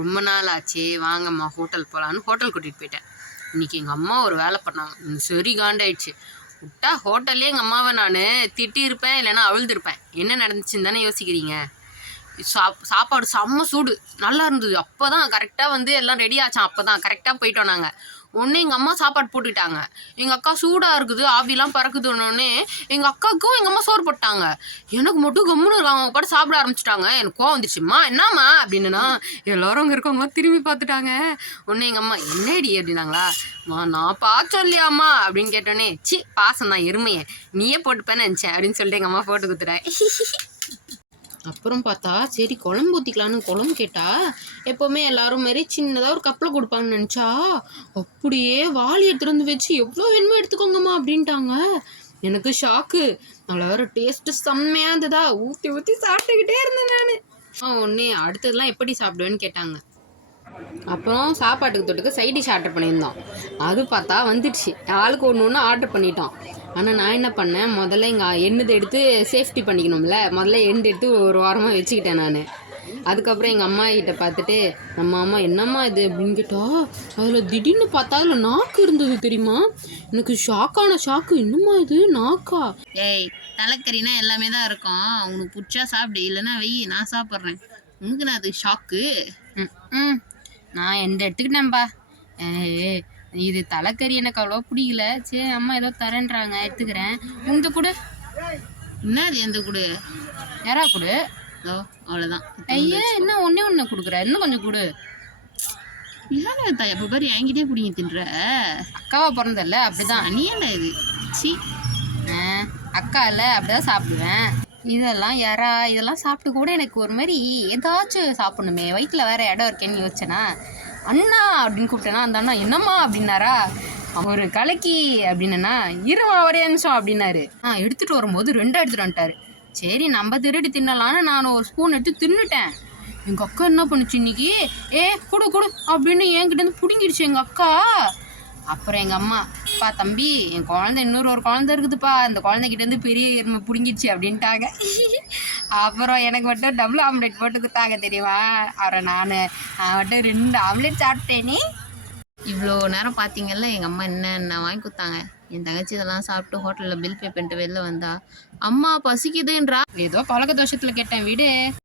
ரொம்ப நாள் ஆச்சு. வாங்கம்மா ஹோட்டல் போகலான்னு ஹோட்டல் கூட்டிகிட்டு போயிட்டேன். இன்றைக்கி எங்கள் அம்மா ஒரு வேலை பண்ணாங்க. ம், சரி காண்டாயிடுச்சு. விட்டா ஹோட்டல்லே எங்கள் அம்மாவை நான் திட்டியிருப்பேன் இல்லைன்னா அழுதுருப்பேன். என்ன நடந்துச்சுன்னு தானே யோசிக்கிறீங்க? சாப் சாப்பாடு செம்ம சூடு. நல்லா இருந்தது. அப்போ தான் கரெக்டாக வந்து எல்லாம் ரெடி ஆச்சான் அப்போ தான் கரெக்டாக போயிட்டோம் நாங்கள் ஒன்று எங்கள் அம்மா சாப்பாடு போட்டுக்கிட்டாங்க. எங்கள் அக்கா சூடாக இருக்குது ஆவிலாம் பறக்குதுன்னொடனே எங்கள் அக்காவுக்கும் எங்கள் அம்மா சோறு போட்டாங்க. எனக்கு மட்டும் கம்முன்னு அவங்க பாட்டு சாப்பிட ஆரம்பிச்சிட்டாங்க. எனக்கு கோவம் வந்துச்சுமா என்னம்மா அப்படின்னா எல்லாரும் அங்கே இருக்கவங்க திரும்பி பார்த்துட்டாங்க. ஒன்று எங்கள் அம்மா என்னடி அப்படின்னாங்களா மா நான் பார்த்தோம் இல்லையாம்மா அப்படின்னு கேட்டோன்னே சி பாசம் தான் எருமையை. நீயே போட்டுப்பேன்னு நினச்சேன் அப்படின்னு சொல்லிட்டு எங்கள் அம்மா போட்டு கொடுத்துட்டேன் அப்புறம் பார்த்தா சரி குழம்பு ஊற்றிக்கலான்னு குழம்பு கேட்டா எப்போவுமே எல்லாரும் மாரி சின்னதாக ஒரு கப்பில் கொடுப்பாங்கன்னு நினச்சா அப்படியே வாளி எடுத்துகிட்டு வந்து வச்சு எவ்வளோ வேணுமோ எடுத்துக்கோங்கம்மா அப்படின்ட்டாங்க. எனக்கு ஷாக்கு அதில் வேறு டேஸ்ட்டு செம்மையாக இருந்ததா. ஊற்றி ஊற்றி சாப்பிட்டுக்கிட்டே இருந்தேன் நான். ஆ ஒன்றே அடுத்ததெல்லாம் எப்படி சாப்பிடுவேன்னு கேட்டாங்க. அப்புறம் சாப்பாட்டுக்கு தொட்டுக்க சைட் டிஷ் ஆர்டர் பண்ணியிருந்தோம். அது பார்த்தா வந்துடுச்சு. ஆளுக்கு ஒன்று ஒன்று ஆர்டர் பண்ணிட்டோம். ஆனால் நான் என்ன பண்ணேன்? முதல்ல எங்கள் எண்ணெதை எடுத்து சேஃப்டி பண்ணிக்கணும்ல. முதல்ல எண்டு எடுத்து ஒரு வாரமாக வச்சுக்கிட்டேன் நான். அதுக்கப்புறம் எங்கள் அம்மா கிட்ட பார்த்துட்டு நம்ம அம்மா என்னம்மா இது? அப்படின்னு கேட்டா அதில் திடீர்னு பார்த்தா அதில் நாக்கு இருந்தது தெரியுமா? எனக்கு ஷாக்கான ஷாக்கு என்னம்மா இது? நாக்கா? ஏய் தலைக்கறினா எல்லாமே தான் இருக்கும். உனக்கு பிடிச்சா சாப்பிடு. இல்லைன்னா வெயி நான் சாப்பிட்றேன். உனக்கு நான் அது ஷாக்கு ம், ம். நான் எந்த எடுத்துக்கிட்டேன்ப்பா ஏ இது தலைக்கறி எனக்கு அவ்வளோ பிடிக்கல. சரி அம்மா ஏதோ தரேன்றாங்க எடுத்துக்கிறேன். உங்க கொடு. என்ன அது எந்த கொடு? யாரா கொடு? ஓ அவ்வளோதான் ஐயே என்ன ஒன்றே ஒன்று கொடுக்குற? இன்னும் கொஞ்சம் கொடு. தாய் எப்போ பாரு என்கிட்டே பிடிங்கி தின்ற. அக்காவா பிறந்தல்ல? அப்படிதான். அணியல இது. சி. அக்கா இல்லை அப்படிதான் சாப்பிடுவேன். இதெல்லாம் யாரா இதெல்லாம் சாப்பிட்டு கூட எனக்கு ஒரு மாதிரி ஏதாச்சும் சாப்பிடணுமே. வயிற்றுல வேற இடம் இருக்கேன்னு யோசிச்சேனா அண்ணா அப்படின்னு கூப்பிட்டேனா அந்த அண்ணா என்னம்மா? அப்படின்னாரா. ஒரு கலக்கி அப்படின்னா இருமா ஒரே நிமிஷம் அப்படின்னாரு. ஆ எடுத்துட்டு வரும்போது ரெண்டா எடுத்துட்டு வந்துட்டாரு. சரி நம்ம திருடி தின்னலான்னு நான் ஒரு ஸ்பூன் எடுத்து தின்னுட்டேன். எங்கள் அக்கா என்ன பண்ணுச்சு இன்னைக்கு? ஏ குடு குடு அப்படின்னு என்கிட்ட இருந்து பிடுங்கிடுச்சு எங்கள் அக்கா. அப்புறம் எங்கள் அம்மா பா தம்பி என் குழந்தை இன்னொரு ஒரு குழந்தை இருக்குதுப்பா. அந்த குழந்தைகிட்டேருந்து பெரிய எருமை பிடுங்கிடுச்சு அப்படின்ட்டாங்க. அப்புறம் எனக்கு மட்டும் டபுள் ஆம்லெட் போட்டு கொடுத்தாங்க தெரியுமா? அப்புறம் நான் நான் மட்டும் ரெண்டு ஆம்லெட் சாப்பிட்டேனே. இவ்வளோ நேரம் பார்த்தீங்கல்ல எங்கள் அம்மா என்னென்ன வாங்கி கொடுத்தாங்க? என் தங்கச்சி இதெல்லாம் சாப்பிட்டு ஹோட்டலில் பில் பே பண்ணிட்டு வெளில வந்தா அம்மா பசிக்குதுன்றா. ஏதோ பழக்க தோஷத்தில் கேட்டேன் வீடு.